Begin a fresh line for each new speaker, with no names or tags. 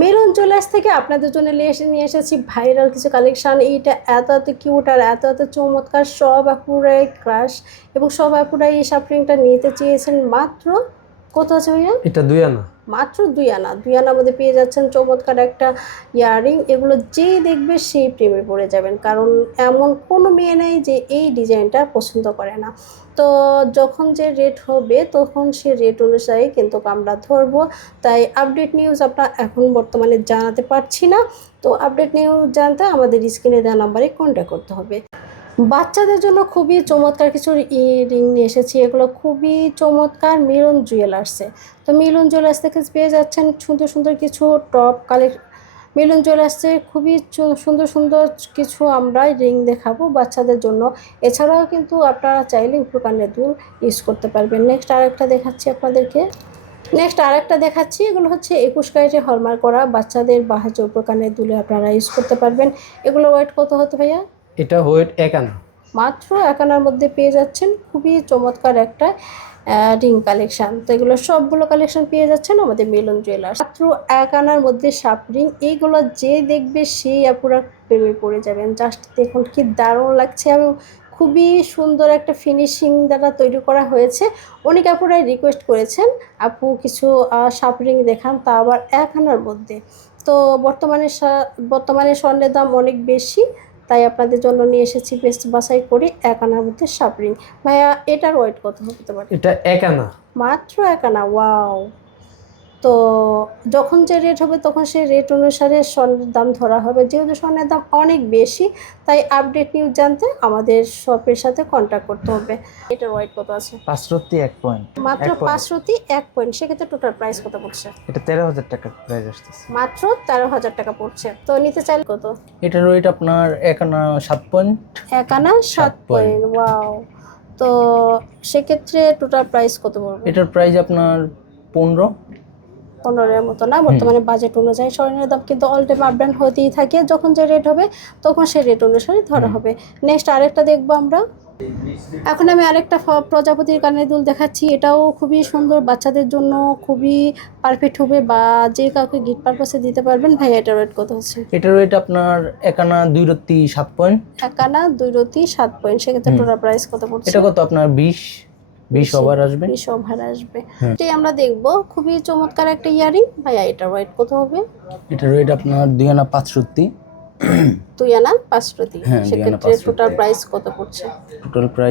Maroon jewellers থেকে আপনাদের জন্য নিয়ে এসে নিয়ে এসেছি ভাইরাল কিছু কালেকশান। এইটা এত এত কিউট আর এত এত চমৎকার, সব আপুরাই ক্রাশ এবং সব আপুরাই এই সাফরিংটা নিতে চেয়েছেন মাত্র কত আছে ভাইয়া?
এটা দুই আনা।
মাত্র দুই আনা। দুই আনার মধ্যে পেয়ে যাচ্ছেন চমৎকার একটা ইয়াররিং এগুলো যেই দেখবে সেই প্রেমে পড়ে যাবেন। কারণ এমন কোনো মেয়ে নেই যে এই ডিজাইনটা পছন্দ করে না। তো যখন যে রেট হবে তখন সে রেট অনুযায়ী কিন্তু আমরা ধরবো। তাই আপডেট নিউজ আমরা এখন বর্তমানে জানাতে পারছি না। তো আপডেট নিউজ জানতে আমাদের স্ক্রিনে দেওয়া নাম্বারে কন্ট্যাক্ট করতে হবে। বাচ্চাদের জন্য খুবই চমৎকার কিছু রিং নিয়ে এসেছি। এগুলো খুবই চমৎকার মিলন জুয়েলার্সে তো মিলন জুয়েলার্স থেকে পেয়ে যাচ্ছেন সুন্দর সুন্দর কিছু টপ কালেক্ট মিলন জুয়েলার্সে খুবই সুন্দর সুন্দর কিছু আমরা রিং দেখাবো বাচ্চাদের জন্য। এছাড়াও কিন্তু আপনারা চাইলে উপকানের দুল ইউজ করতে পারবেন। নেক্সট আরেকটা দেখাচ্ছি আপনাদেরকে। নেক্সট আরেকটা দেখাচ্ছি। এগুলো হচ্ছে একুশ ক্যারেটে হলমার্ক করা বাচ্চাদের বাহাজ উপকানের দুলে আপনারা ইউজ করতে পারবেন। এগুলো ওয়েট কত হতে ভাইয়া?
এটা ওয়েট এক আনা
মাত্র এক আনার মধ্যে পেয়ে যাচ্ছেন খুবই চমৎকার একটা রিং কালেকশন তো এগুলো সবগুলো কালেকশন পেয়ে যাচ্ছেন আমাদের মিলন জুয়েলার্স মাত্র এক আনার মধ্যে সাপ রিং এইগুলো যে দেখবে সেই আপুরা প্রেমে পড়ে যাবেন। জাস্ট দেখুন কি দারুণ লাগছে এবং খুবই সুন্দর একটা ফিনিশিং দ্বারা তৈরি করা হয়েছে। অনেক আপুরাই রিকোয়েস্ট করেছেন, আপু কিছু সাপ রিং দেখান। তা আবার এক আনার মধ্যে। তো বর্তমানে বর্তমানে স্বর্ণের দাম অনেক বেশি। তাই আপনাদের জন্য নিয়ে এসেছি বেস্ট বাছাই করে এক আনার মধ্যে সাপরিং ভাইয়া এটার ওয়েট কত হতে পারে?
এটা এক আনা।
মাত্র এক আনা ওয়াও তো যখন যে রেট হবে তখন সেই রেট অনুসারে স্বর্ণের দাম ধরা হবে। যেহেতু স্বর্ণের দাম অনেক বেশি তাই আপডেট নিউজ জানতে আমাদের শপের সাথে কন্ট্যাক্ট করতে হবে। এটার ওয়েট কত আছে?
পাঁচ রত্তি এক পয়েন্ট
মাত্র
point।
এক পয়েন্ট সেক্ষেত্রে টোটাল প্রাইস কত পড়ছে?
এটা তেরো হাজার টাকা প্রাইস আসতেছে।
মাত্র তেরো হাজার টাকা পড়ছে। তো নিতে চাইলে কত?
এটার ওয়েট আপনার এক আনা সাত পয়েন্ট
এক আনা সাত পয়েন্ট ওয়াও তো সেক্ষেত্রে টোটাল প্রাইস কত পড়বে?
এটার প্রাইস আপনার পনেরো।
পনেরোর মতো না বর্তমানে বাজেট অনুযায়ী স্বর্ণের দাম কিন্তু অল টাইম আপডাউন হতেই থাকে। যখন যে রেট হবে তখন সেই রেট অনুসারে ধরা হবে। নেক্সট আরেকটা দেখব আমরা। এখন আমি আরেকটা প্রজাপতির কানের দুল দেখাচ্ছি। এটাও খুবই সুন্দর বাচ্চাদের জন্য খুবই পারফেক্ট হবে বা যে কাউকে গিফট পারপাসে দিতে পারবেন ভাই এটার রেট কত হচ্ছে?
এটার রেট আপনার একানা দুই রত্তি সাত পয়েন্ট
একানা দুই রতি সাত পয়েন্ট সেক্ষেত্রে টোটাল প্রাইস কত পড়ছে?
এটা কত আপনার বিশ? বিশ। ওভার আসবে?
বিশ ওভার আসবে। এটাই আমরা দেখব। খুবই চমৎকার একটা ইয়ারিং। ভাইয়া এটা ওয়েট কত হবে?
এটা রেট আপনার দুই আনা পাঁচ রত্তি
দুই আনা পাঁচ রতি
হ্যাঁ,
সেক্ষেত্রে টোটাল প্রাইস কত পড়ছে?
Total price